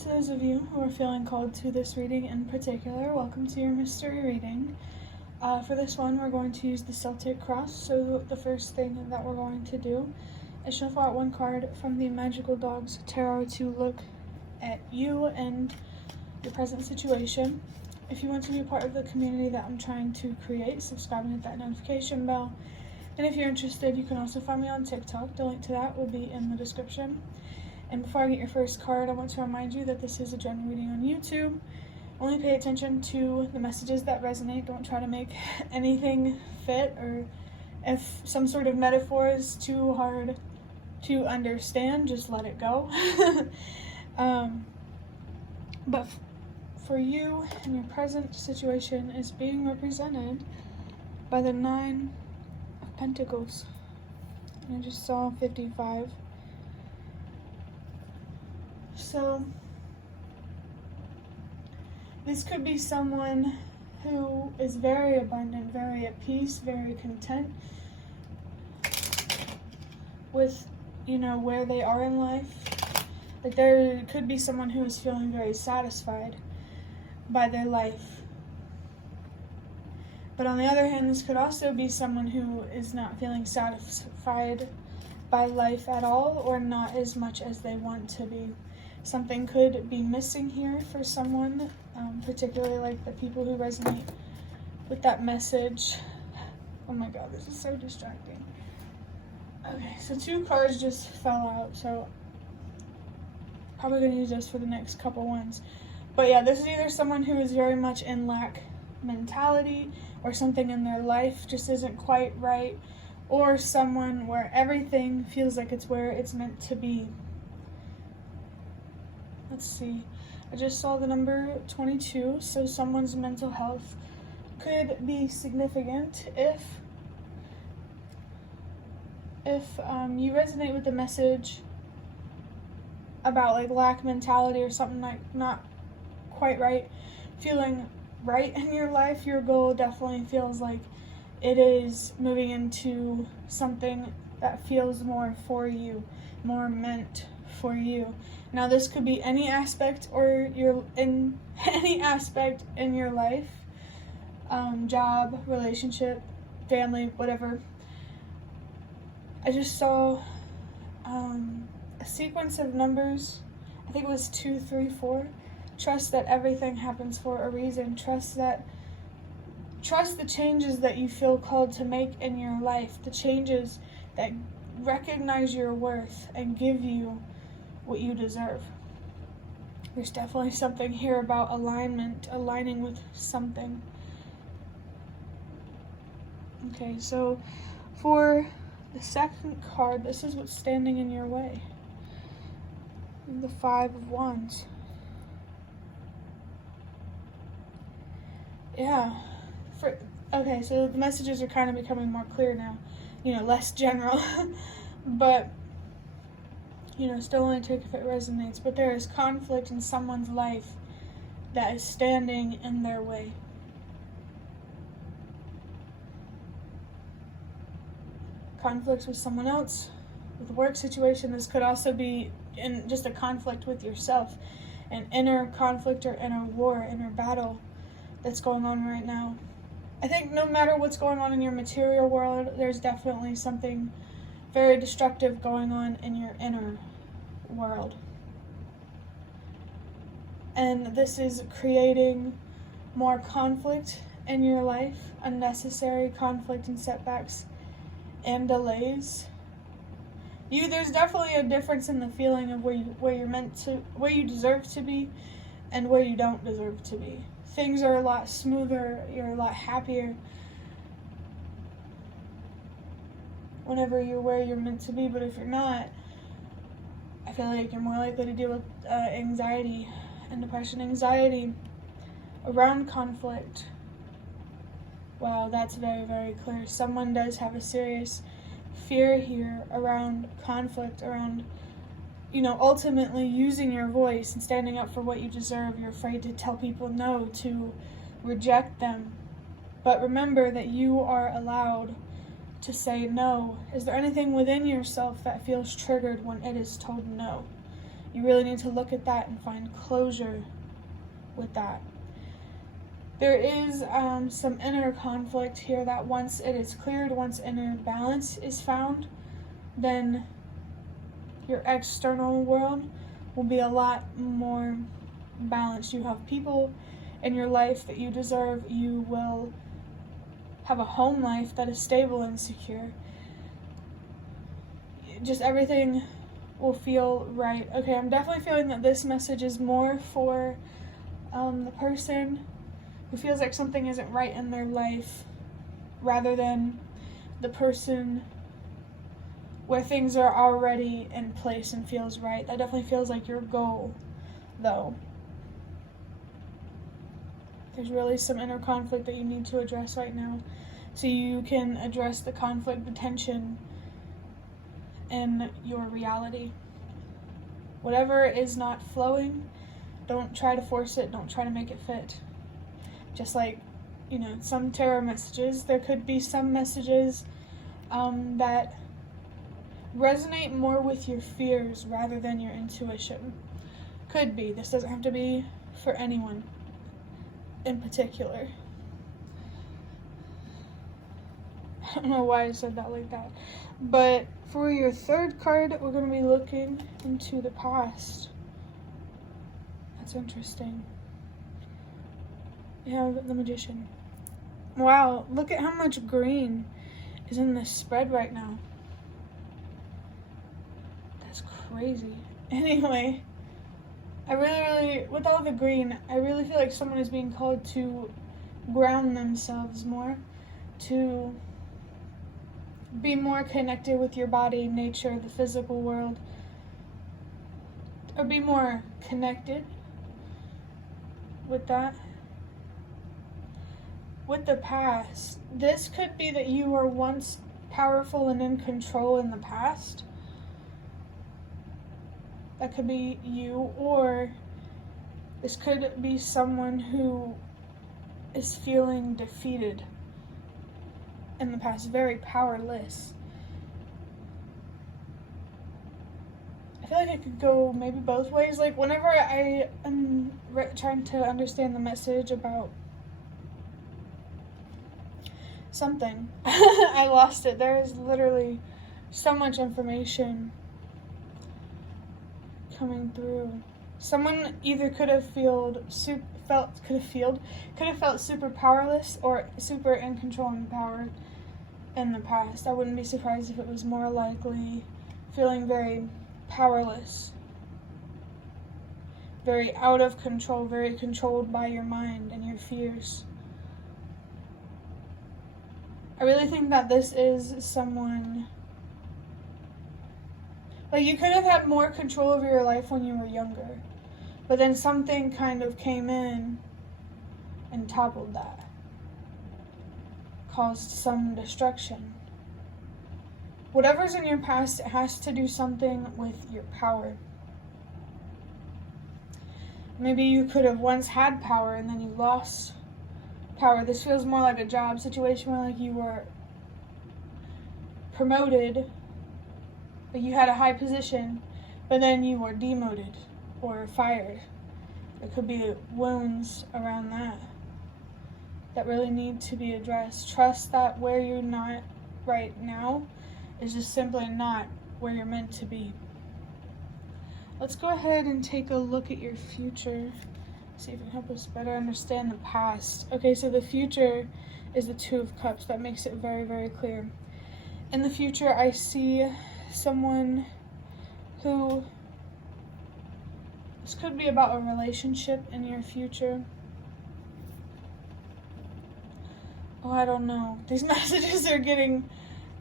to those of you who are feeling called to this reading in particular, welcome to your mystery reading. For this one, we're going to use the Celtic Cross. So the first thing that we're going to do is shuffle out one card from the Magical Dogs Tarot to look at you and your present situation. If you want to be a part of the community that I'm trying to create, subscribe and hit that notification bell. And if you're interested, you can also find me on TikTok. The link to that will be in the description. And before I get your first card, I want to remind you that this is a general reading on YouTube. Only pay attention to the messages that resonate. Don't try to make anything fit, or if some sort of metaphor is too hard to understand, just let it go. But for you and your present situation is being represented by the 9 of Pentacles. And I just saw 55. So this could be someone who is very abundant, very at peace, very content with, where they are in life. Like there could be someone who is feeling very satisfied by their life. But on the other hand, this could also be someone who is not feeling satisfied by life at all, or not as much as they want to be. Something could be missing here for someone, particularly like the people who resonate with that message. Oh my god, this is so distracting. Okay, so 2 cards just fell out, so probably going to use this for the next couple ones. But yeah, this is either someone who is very much in lack mentality, or something in their life just isn't quite right, or someone where everything feels like it's where it's meant to be. Let's see, I just saw the number 22, so someone's mental health could be significant if you resonate with the message about like lack mentality or something like not quite right, feeling right in your life. Your goal definitely feels like it is moving into something that feels more for you, more meant for you. Now this could be any aspect in your life, job, relationship, family, whatever. I just saw a sequence of numbers. I think it was 2, 3, 4. Trust that everything happens for a reason. Trust the changes that you feel called to make in your life, the changes that recognize your worth and give you what you deserve. There's definitely something here about aligning with something. Okay, so for the second card, this is what's standing in your way. The 5 of Wands. Yeah. Okay, so the messages are kind of becoming more clear now. Less general. But, still only take if it resonates. But there is conflict in someone's life that is standing in their way. Conflicts with someone else, with a work situation. This could also be in just a conflict with yourself, an inner conflict or inner war, inner battle that's going on right now. I think no matter what's going on in your material world, there's definitely something very destructive going on in your inner world. And this is creating more conflict in your life, unnecessary conflict and setbacks and delays. There's definitely a difference in the feeling of where you deserve to be and where you don't deserve to be. Things are a lot smoother, you're a lot happier whenever you're where you're meant to be, but if you're not, I feel like you're more likely to deal with anxiety and depression. Anxiety around conflict. Wow, that's very, very clear. Someone does have a serious fear here around conflict, around, ultimately using your voice and standing up for what you deserve. You're afraid to tell people no, to reject them. But remember that you are allowed to say no. Is there anything within yourself that feels triggered when it is told no? You really need to look at that and find closure with that. There is some inner conflict here that once it is cleared, once inner balance is found, then your external world will be a lot more balanced. You have people in your life that you deserve. You will have a home life that is stable and secure. Just everything will feel right. Okay, I'm definitely feeling that this message is more for the person who feels like something isn't right in their life, rather than the person where things are already in place and feels right. That definitely feels like your goal, though. There's really some inner conflict that you need to address right now, so you can address the conflict, the tension in your reality. Whatever is not flowing, don't try to force it, don't try to make it fit. Just like, some tarot messages, there could be some messages that resonate more with your fears rather than your intuition. Could be. This doesn't have to be for anyone in particular. I don't know why I said that like that. But for your third card, we're going to be looking into the past. That's interesting. You have the Magician. Wow, look at how much green is in this spread right now. That's crazy. Anyway, I really, with all the green, I really feel like someone is being called to ground themselves more, to be more connected with your body, nature, the physical world, or be more connected with that. With the past, this could be that you were once powerful and in control in the past. That could be you, or this could be someone who is feeling defeated in the past, very powerless. I feel like it could go maybe both ways. Like, whenever I am trying to understand the message about something, I lost it. There is literally so much information coming through. Someone either could have felt super powerless or super in control and empowered in the past. I wouldn't be surprised if it was more likely feeling very powerless, very out of control, very controlled by your mind and your fears. I really think that this is someone, like, you could have had more control over your life when you were younger, but then something kind of came in and toppled that, caused some destruction. Whatever's in your past, it has to do something with your power. Maybe you could have once had power and then you lost power. This feels more like a job situation where, like, you were promoted, but you had a high position, but then you were demoted or fired. There could be wounds around that really need to be addressed. Trust that where you're not right now is just simply not where you're meant to be. Let's go ahead and take a look at your future. See if it can help us better understand the past. Okay, so the future is the Two of Cups. That makes it very, very clear. In the future, I see someone who, this could be about a relationship in your future. Oh, I don't know. These messages are getting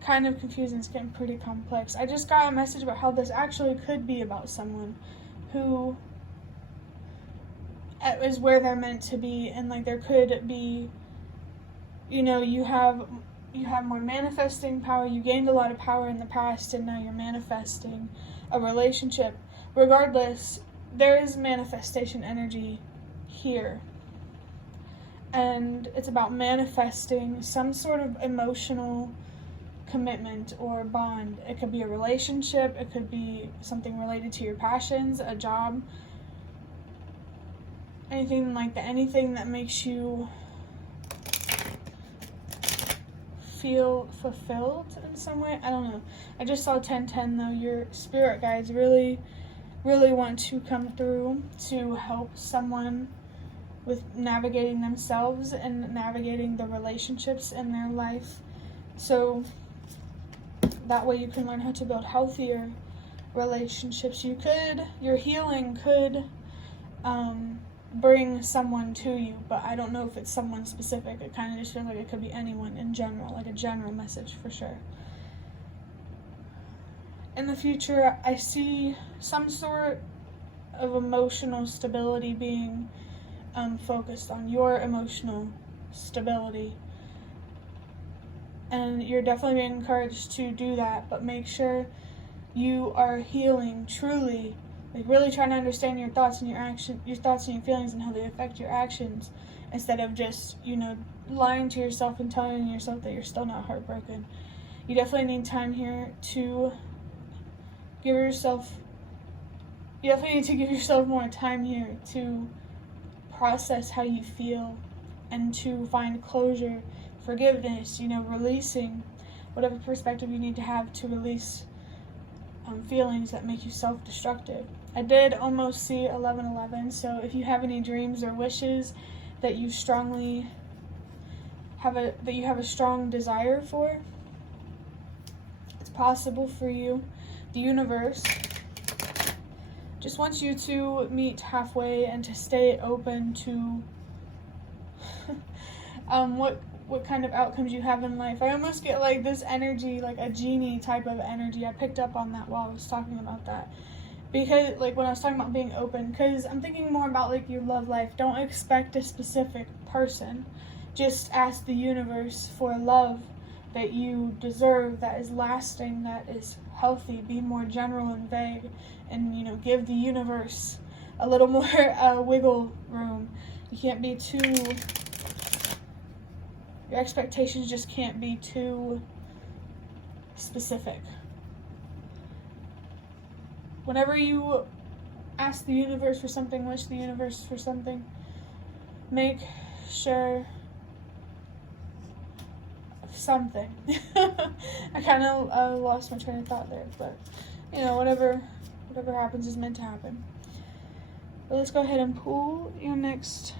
kind of confusing. It's getting pretty complex. I just got a message about how this actually could be about someone who is where they're meant to be, and like there could be, you have more manifesting power. You gained a lot of power in the past, and now you're manifesting a relationship. Regardless, there is manifestation energy here, and it's about manifesting some sort of emotional commitment or bond. It could be a relationship, it could be something related to your passions, a job, anything like that, anything that makes you feel fulfilled in some way. I don't know. I just saw 1010 though. Your spirit guides really want to come through to help someone with navigating themselves and navigating the relationships in their life, so that way you can learn how to build healthier relationships. Your healing could bring someone to you, but I don't know if it's someone specific. It kind of just feels like it could be anyone in general, like a general message for sure. In the future, I see some sort of emotional stability being focused on, your emotional stability. And you're definitely being encouraged to do that, but make sure you are healing truly, like really trying to understand your thoughts and your thoughts and your feelings and how they affect your actions, instead of just, lying to yourself and telling yourself that you're still not heartbroken. You definitely need time here to give yourself more time here to process how you feel and to find closure, forgiveness, releasing whatever perspective you need to have to release feelings that make you self-destructive. I did almost see 1111, so if you have any dreams or wishes that you have a strong desire for, it's possible for you. The universe just wants you to meet halfway and to stay open to what kind of outcomes you have in life. I almost get like this energy, like a genie type of energy. I picked up on that while I was talking about that. Because, like, when I was talking about being open, because I'm thinking more about, like, your love life. Don't expect a specific person. Just ask the universe for love that you deserve, that is lasting, that is healthy. Be more general and vague, and, give the universe a little more wiggle room. You can't be too... Your expectations just can't be too specific. Whenever you ask the universe for something, wish the universe for something, make sure of something. I kind of lost my train of thought there, but whatever happens is meant to happen. But let's go ahead and pull your next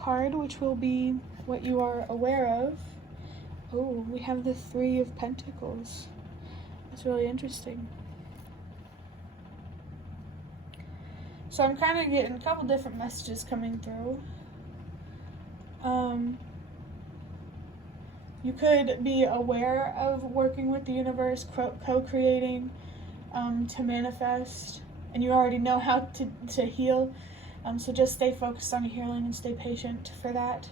card, which will be what you are aware of. Oh, we have the Three of Pentacles. That's really interesting. So I'm kind of getting a couple different messages coming through. You could be aware of working with the universe, co-creating to manifest, and you already know how to heal. So just stay focused on your healing and stay patient for that.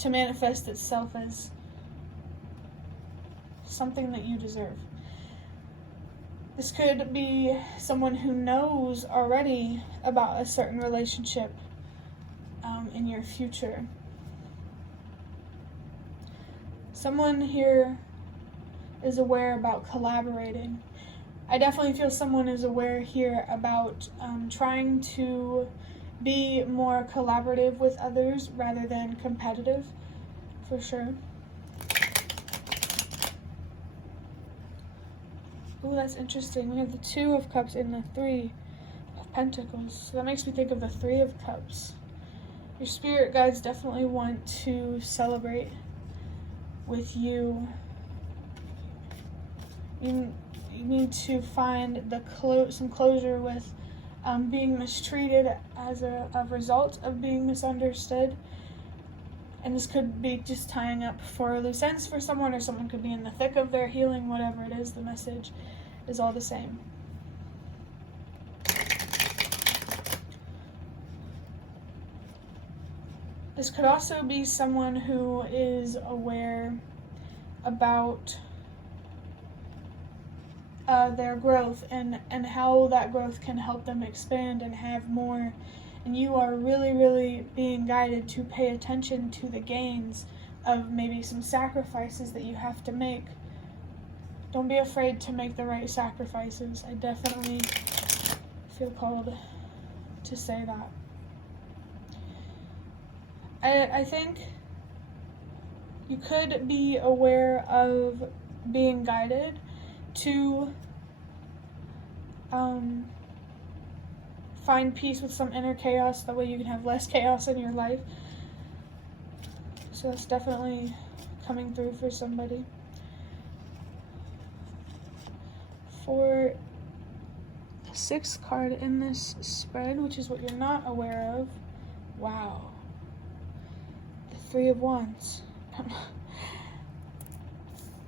To manifest itself as something that you deserve. This could be someone who knows already about a certain relationship in your future. Someone here is aware about collaborating. I definitely feel someone is aware here about trying to be more collaborative with others rather than competitive, for sure. Ooh, that's interesting. We have the Two of Cups and the Three of Pentacles. So that makes me think of the Three of Cups. Your spirit guides definitely want to celebrate with you. You need to find some closure with being mistreated as a result of being misunderstood. And this could be just tying up for loose ends for someone, or someone could be in the thick of their healing. Whatever it is, the message is all the same. This could also be someone who is aware about their growth and how that growth can help them expand and have more. And you are really, really being guided to pay attention to the gains of maybe some sacrifices that you have to make. Don't be afraid to make the right sacrifices. I definitely feel called to say that. I think you could be aware of being guided to find peace with some inner chaos. That way you can have less chaos in your life. So that's definitely coming through for somebody. For the 6th card in this spread, which is what you're not aware of, wow, the 3 of Wands.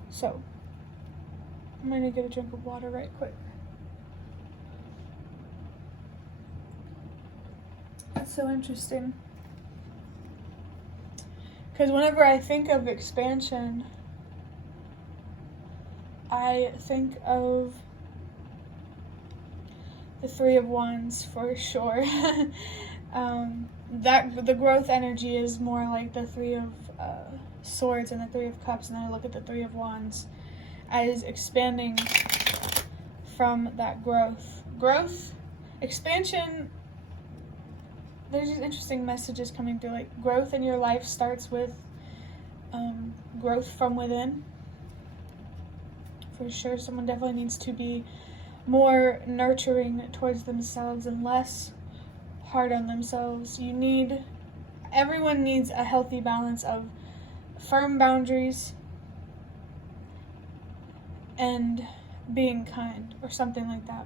So, I'm going to get a drink of water right quick. That's so interesting. Because whenever I think of expansion, I think of the 3 of Wands for sure. That the growth energy is more like the 3 of Swords and the 3 of Cups, and then I look at the 3 of Wands as expanding from that growth. Growth, expansion, there's these interesting messages coming through, like growth in your life starts with growth from within. For sure, someone definitely needs to be more nurturing towards themselves and less hard on themselves. Everyone needs a healthy balance of firm boundaries and being kind, or something like that.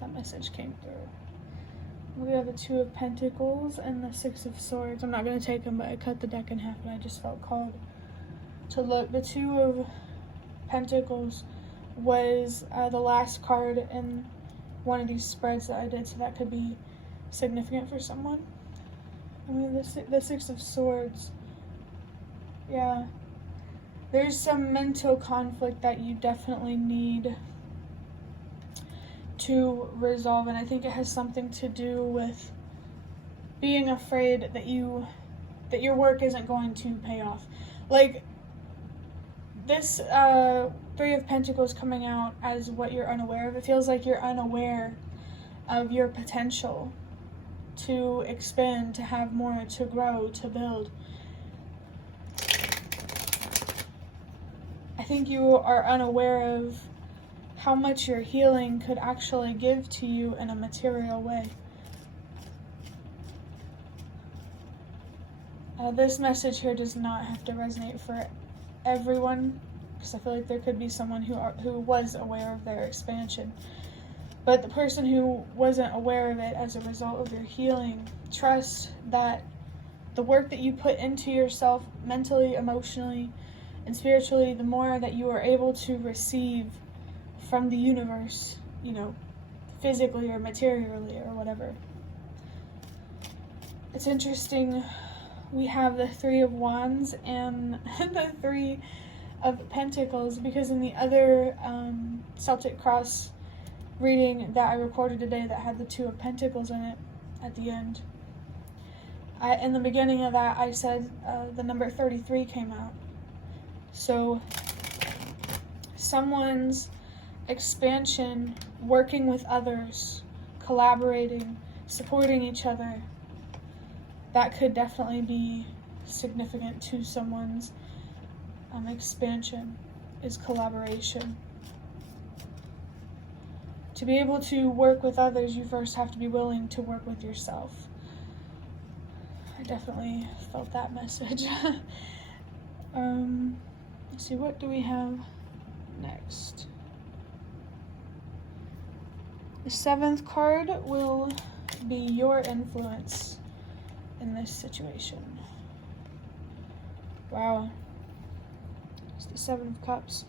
That message came through. We have the 2 of Pentacles and the 6 of Swords. I'm not going to take them, but I cut the deck in half and I just felt called to look. The 2 of Pentacles was the last card in one of these spreads that I did, so that could be significant for someone. I mean, the 6 of Swords, yeah, there's some mental conflict that you definitely need to resolve, and I think it has something to do with being afraid that your work isn't going to pay off. Like, this 3 of Pentacles coming out as what you're unaware of. It feels like you're unaware of your potential to expand, to have more, to grow, to build. I think you are unaware of how much your healing could actually give to you in a material way. This message here does not have to resonate for everyone, because I feel like there could be someone who was aware of their expansion. But the person who wasn't aware of it as a result of your healing, trust that the work that you put into yourself mentally, emotionally, and spiritually, the more that you are able to receive from the universe, physically or materially or whatever. It's interesting, we have the 3 of Wands and the 3 of Pentacles, because in the other Celtic Cross reading that I recorded today that had the 2 of Pentacles in it at the end, in the beginning of that I said the number 33 came out. So someone's expansion, working with others, collaborating, supporting each other, that could definitely be significant to someone's expansion, is collaboration. To be able to work with others, you first have to be willing to work with yourself. I definitely felt that message. Let's see, what do we have next? The 7th card will be your influence in this situation. Wow. It's the 7 of Cups.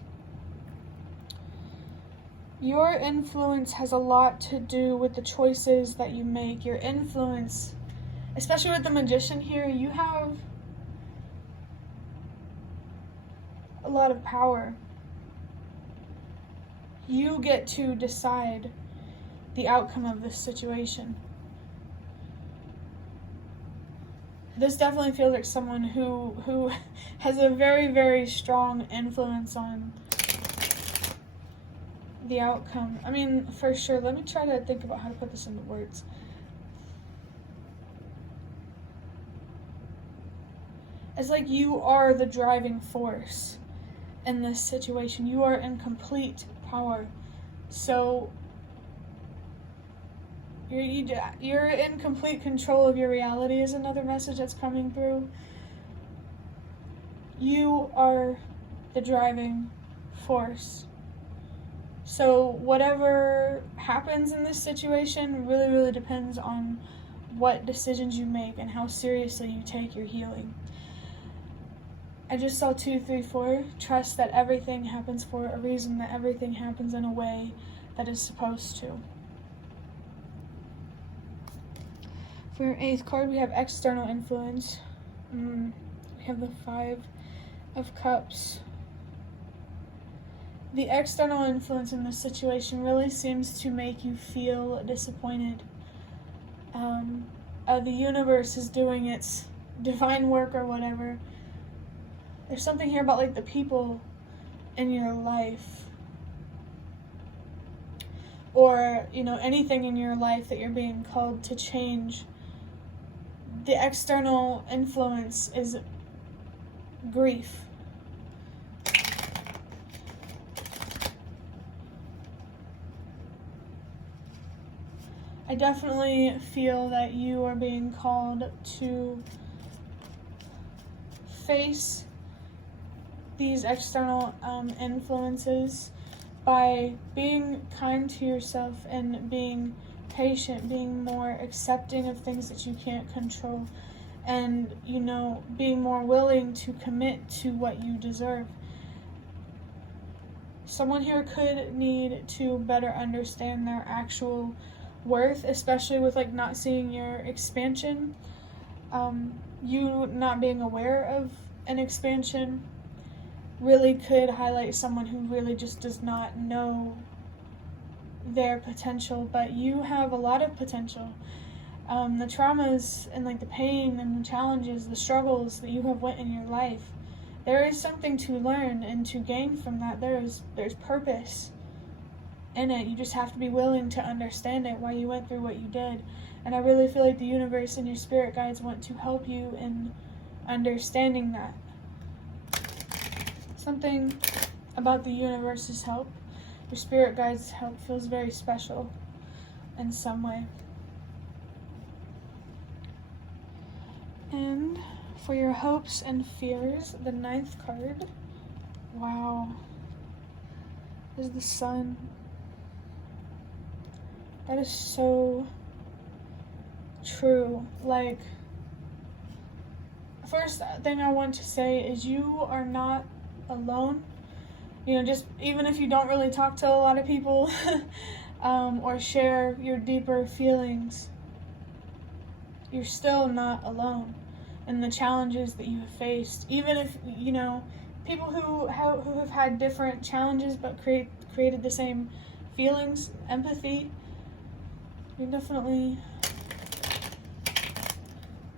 Your influence has a lot to do with the choices that you make. Your influence, especially with the Magician here, you have a lot of power. You get to decide the outcome of this situation. this definitely feels like someone who has a very, very strong influence on the outcome. I mean, for sure. Let me try to think about how to put this into words. It's like you are the driving force in this situation. You are in complete power. So you're in complete control of your reality is another message that's coming through. You are the driving force. So whatever happens in this situation really, really depends on what decisions you make and how seriously you take your healing. I just saw 2, 3, 4. Trust that everything happens for a reason, that everything happens in a way that is supposed to. For your 8th card, we have external influence. We have the 5 of Cups. The external influence in this situation really seems to make you feel disappointed. The universe is doing its divine work or whatever. There's something here about like the people in your life, or anything in your life that you're being called to change. The external influence is grief. I definitely feel that you are being called to face these external influences by being kind to yourself and being patient, being more accepting of things that you can't control, and being more willing to commit to what you deserve. Someone here could need to better understand their actual worth, especially with not seeing your expansion. You not being aware of an expansion really could highlight someone who really just does not know their potential, but you have a lot of potential. The traumas and the pain and the challenges, the struggles that you have went in your life, there is something to learn and to gain from that. There's purpose in it. You just have to be willing to understand it, why you went through what you did. And I really feel like the universe and your spirit guides want to help you in understanding that. Something about the universe's help, your spirit guides' help, feels very special in some way. And for your hopes and fears, the 9th card, wow, is the Sun. That is so true. First thing I want to say is you are not alone. Just even if you don't really talk to a lot of people or share your deeper feelings, you're still not alone in the challenges that you have faced. Even if people who have had different challenges but created the same feelings, empathy, you're definitely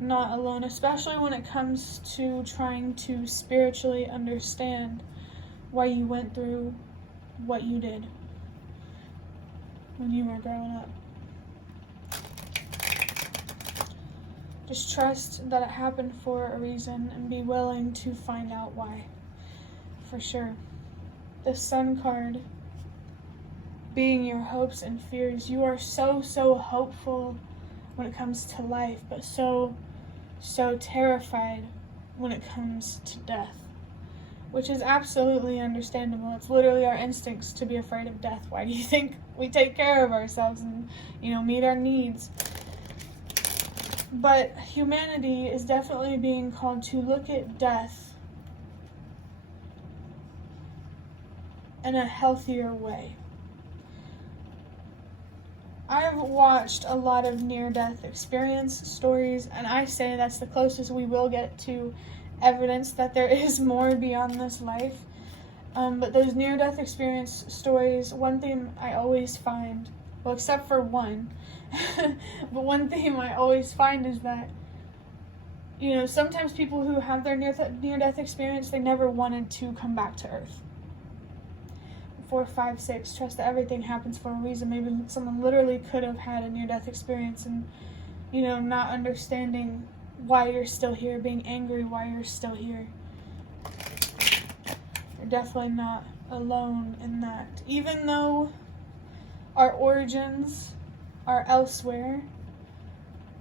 not alone, especially when it comes to trying to spiritually understand why you went through what you did when you were growing up. Just trust that it happened for a reason and be willing to find out why, for sure. The Sun card being your hopes and fears. You are so, so hopeful when it comes to life, but so terrified when it comes to death, which is absolutely understandable. It's literally our instincts to be afraid of death. Why do you think we take care of ourselves and, meet our needs? But humanity is definitely being called to look at death in a healthier way. I've watched a lot of near-death experience stories, and I say that's the closest we will get to evidence that there is more beyond this life. But those near-death experience stories, one thing I always find, well, except for one, but one theme I always find is that You know, sometimes people who have their near-death experience, they never wanted to come back to Earth. 4, 5, 6, trust that everything happens for a reason. Maybe someone literally could have had a near-death experience and, you know, not understanding why you're still here, being angry why you're still here. You're definitely not alone in that. Even though our origins are elsewhere,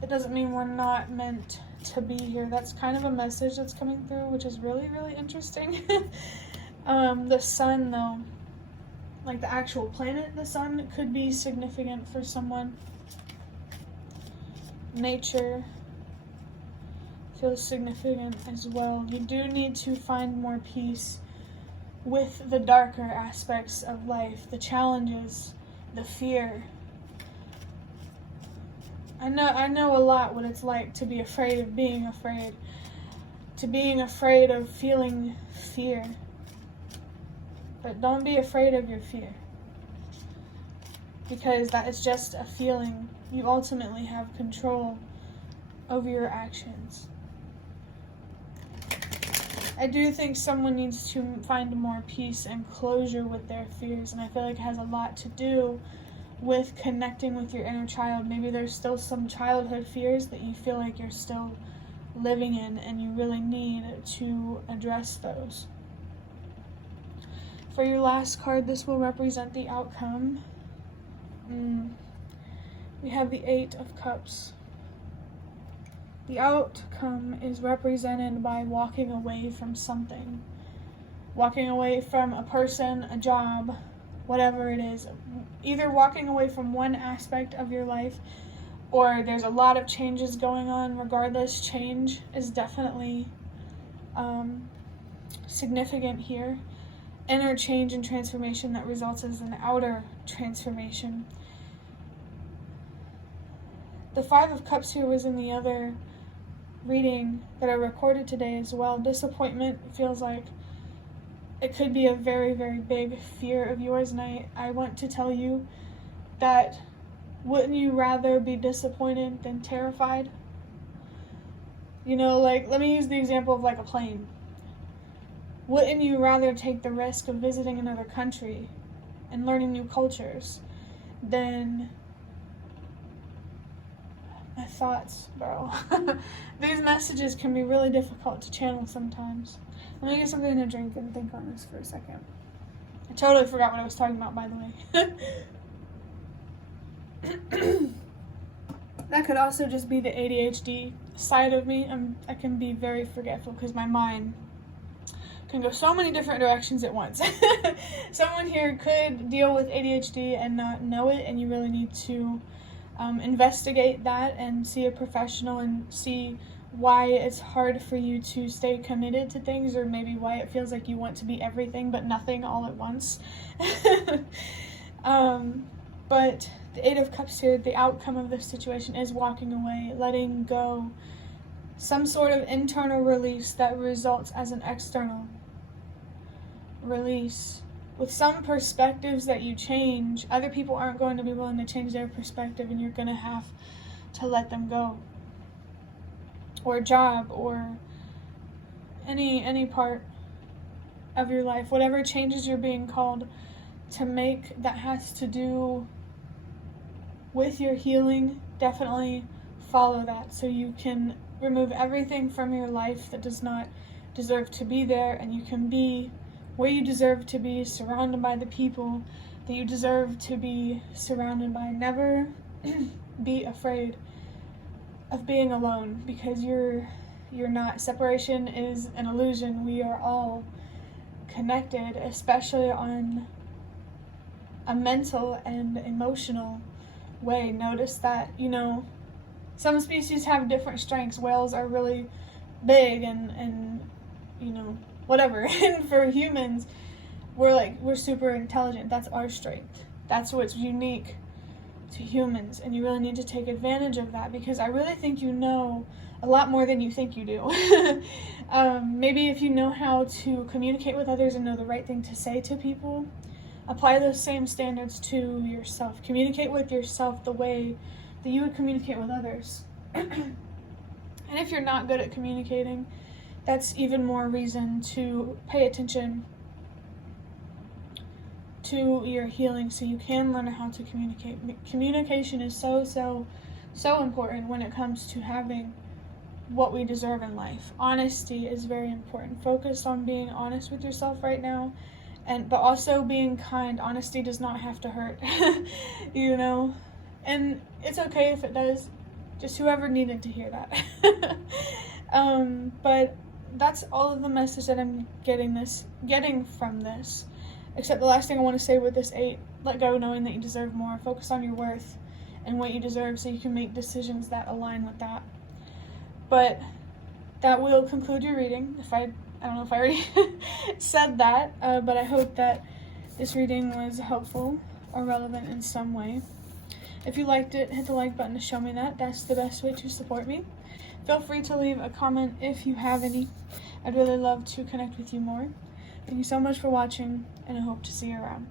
it doesn't mean we're not meant to be here. That's kind of a message that's coming through, which is really, really interesting. The sun, though, like the actual planet, the sun, could be significant for someone. Nature feels significant as well. You do need to find more peace with the darker aspects of life, the challenges, the fear. I know a lot what it's like to be afraid of being afraid, to being afraid of feeling fear. But don't be afraid of your fear, because that is just a feeling. You ultimately have control over your actions. I do think someone needs to find more peace and closure with their fears, and I feel like it has a lot to do with connecting with your inner child. Maybe there's still some childhood fears that you feel like you're still living in, and you really need to address those. For your last card, this will represent the outcome. We have the 8 of Cups. The outcome is represented by walking away from something. Walking away from a person, a job, whatever it is. Either walking away from one aspect of your life, or there's a lot of changes going on. Regardless, change is definitely significant here. Inner change and transformation that results as an outer transformation. The 5 of Cups here was in the other reading that I recorded today as well. Disappointment feels like it could be a very, very big fear of yours, and I want to tell you that wouldn't you rather be disappointed than terrified? You know, like, let me use the example of like a plane. Wouldn't you rather take the risk of visiting another country and learning new cultures than... My thoughts, bro. These messages can be really difficult to channel sometimes. Let me get something to drink and think on this for a second. I totally forgot what I was talking about, by the way. That could also just be the ADHD side of me. I can be very forgetful because my mind can go so many different directions at once. Someone here could deal with ADHD and not know it, and you really need to investigate that and see a professional and see why it's hard for you to stay committed to things, or maybe why it feels like you want to be everything but nothing all at once. But the 8 of Cups here, the outcome of this situation is walking away, letting go, some sort of internal release that results as an external release. With some perspectives that you change, other people aren't going to be willing to change their perspective, and you're going to have to let them go. Or job, or any part of your life, whatever changes you're being called to make that has to do with your healing, definitely follow that so you can remove everything from your life that does not deserve to be there, and you can be where you deserve to be, surrounded by the people that you deserve to be surrounded by. Never be afraid of being alone, because you're not. Separation is an illusion. We are all connected, especially on a mental and emotional way. Notice that, you know, some species have different strengths. Whales are really big and you know, whatever. And for humans, we're super intelligent. That's our strength. That's what's unique to humans, and you really need to take advantage of that, because I really think you know a lot more than you think you do. Maybe if you know how to communicate with others and know the right thing to say to people, apply those same standards to yourself. Communicate with yourself the way that you would communicate with others. And if you're not good at communicating, that's even more reason to pay attention to your healing so you can learn how to communicate. Communication is so important when it comes to having what we deserve in life. Honesty is very important. Focus on being honest with yourself right now, but also being kind. Honesty does not have to hurt, you know, and it's okay if it does. Just whoever needed to hear that. But that's all of the message that I'm getting from this. Except the last thing I want to say with this 8, let go knowing that you deserve more. Focus on your worth and what you deserve so you can make decisions that align with that. But that will conclude your reading. I don't know if I already said that, but I hope that this reading was helpful or relevant in some way. If you liked it, hit the like button to show me that. That's the best way to support me. Feel free to leave a comment if you have any. I'd really love to connect with you more. Thank you so much for watching, and I hope to see you around.